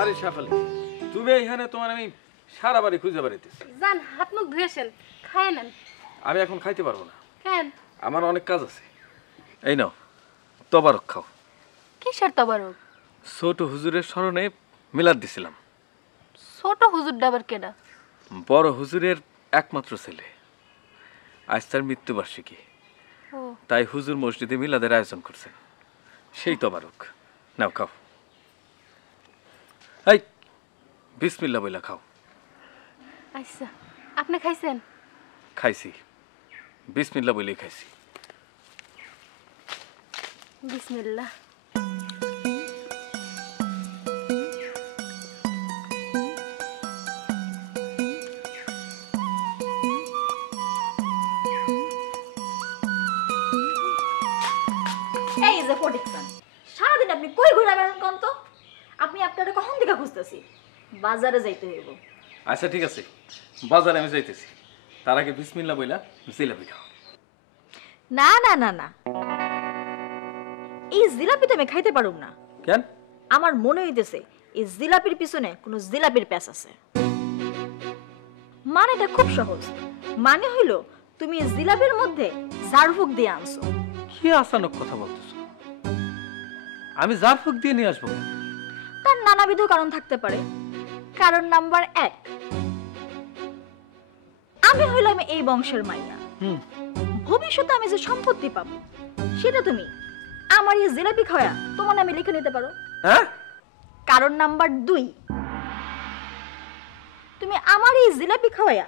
আরে সাফালি, তুমি এখানে, তোমার আমি সারা বাড়ি খুঁজে বেড়াইতেছি। যান হাত মুখ ধুয়েছেন, খায় নেন। আমি এখন খাইতে পারবো না, কেন? আমার অনেক কাজ আছে। এই নাও তবারক খাও। কিসের তবারক? ছোট হুজুরের স্মরণে মিলাদ দিছিলাম। ছোট হুজুর ডাবার কেডা? বড় হুজুরের একমাত্র ছেলে, আজ তার মৃত্যুবার্ষিকী, ও তাই হুজুর মসজিদে মিলাদের আয়োজন করছেন, সেই তবারক নাও খাও। এই বিসমিল্লাহ বইলা খাও। আচ্ছা, আপনি খাইছেন? খাইছি, বিসমিল্লাহ বইলেই খাইছি। বিসমিল্লাহ। এই যে ফটিকসান, সারাদিন আপনি কই ঘুরে বেড়ান কোন তো? আপনি আপনারা কখন থেকে খুঁজতেছি, বাজারে যাইতে হইব। আচ্ছা ঠিক আছে, বাজারে আমি যাইতেছি, তার আগে বিসমিল্লাহ বইলা জিলাপি খাও। না না না না, এই জিলাপিটা আমি খাইতে পারুম না। কেন? আমার মনে হইতেছে এই জিলাপির পিছনে কোনো জিলাপির প্যাচ আছে। মানেটা খুব সহজ, মানে হইল তুমি এই জিলাপির মধ্যে ঝাড়ফুঁক দিয়ে আনছো। কি আচানক কথা বলতেছো? আমি জার ফুক দিয়ে নিয়ে আসবো। তার নানাবিধ কারণ থাকতে পারে। কারণ নাম্বার 1, আমি হইলাম এই বংশের মাইয়া। ভবিষ্যতে আমি যে সম্পত্তি পাবো সেটা তুমি আমার এই জিলাপি খাওয়া তোমার নামে লিখে নিতে পারো। হ্যাঁ? কারণ নাম্বার 2, তুমি আমার এই জিলাপি খাওয়া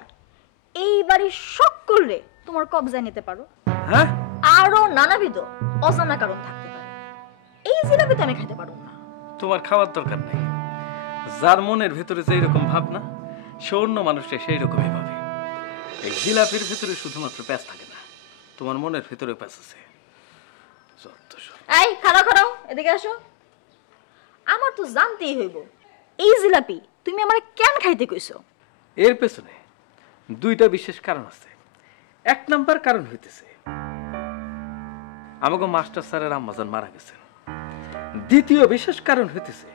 এই বাড়ির সকলে তোমার কবজায় নিতে পারো। হ্যাঁ? আরো নানাবিধ অজানা কারণ থাকতে পারে। এই জিলাপি তো আমি খেতে পারবো না। তোমার খাওয়ার দরকার নেই, যার মনের ভেতরে যেই রকম ভাবনা সে অন্য মানুষটা সেই রকমই ভাবে। এই জিলাপির ভেতরে শুধুমাত্র প্যাঁচ থাকে না, তোমার মনের ভেতরে প্যাঁচ আছে। এই খাড়াও খাড়াও, এদিকে আসো। আমার তো জানতেই হইব এই জিলাপি তুমি আমারে কেন খাইতে কইছো। এর পেছনে দুইটা বিশেষ কারণ আছে। 1 নাম্বার কারণ হইতেছে আমাকে মাস্টার স্যারের আম্মাজান মারা গেছেন। দ্বিতীয় বিশেষ কারণ হইতেছে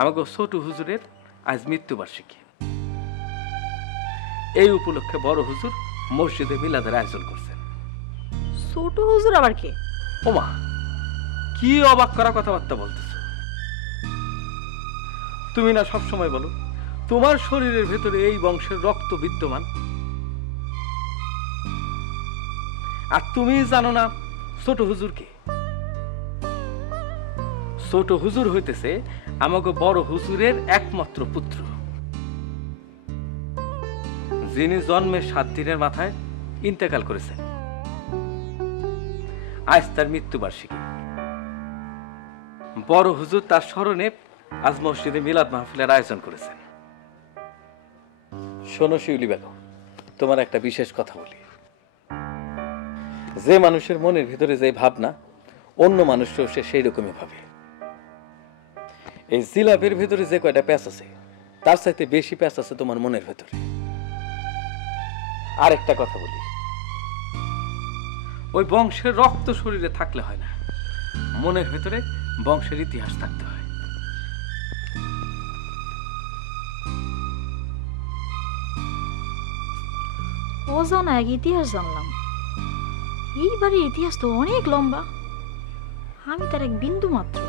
আমাকে ছোট হুজুরের আজ মৃত্যুবার্ষিকী। এই উপলক্ষে বড় হুজুর মসজিদে মিলাদের আয়োজন করছেন। ছোট হুজুর আবার কে? ওমা, কি অবাক করা কথাবার্তা বলতেছো। তুমি না সব সময় বলো তোমার শরীরের ভেতরে এই বংশের রক্ত বিদ্যমান, আর তুমি জানো না ছোট হুজুর কে? ছোট হুজুর হইতেছে আমাকে বড় হুজুরের একমাত্র পুত্র, যিনি জন্মের 7 দিনের মাথায় ইন্তেকাল করেছেন। আজ তার মৃত্যুবার্ষিকী। বড় হুজুর তার স্মরণে আজ মসজিদে মিলাদ মাহফিলের আয়োজন করেছেন। শোনো শিউলি বেগম, তোমার একটা বিশেষ কথা বলি। যে মানুষের মনের ভিতরে যে ভাবনা অন্য মানুষও সে সেই রকমই ভাবে। এই জিলাপির ভিতরে যে কয়টা প্যাঁচ আছে তার চাইতে বেশি প্যাঁচ আছে তোমার মনের ভেতরে। আর একটা কথা বলি, ওই বংশের রক্ত শরীরে থাকলে হয় না, মনের ভেতরে বংশের ইতিহাস থাকতে হয়। অজানা এক ইতিহাস জানলাম। এই বাড়ির ইতিহাস তো অনেক লম্বা, আমি তার এক বিন্দু মাত্র।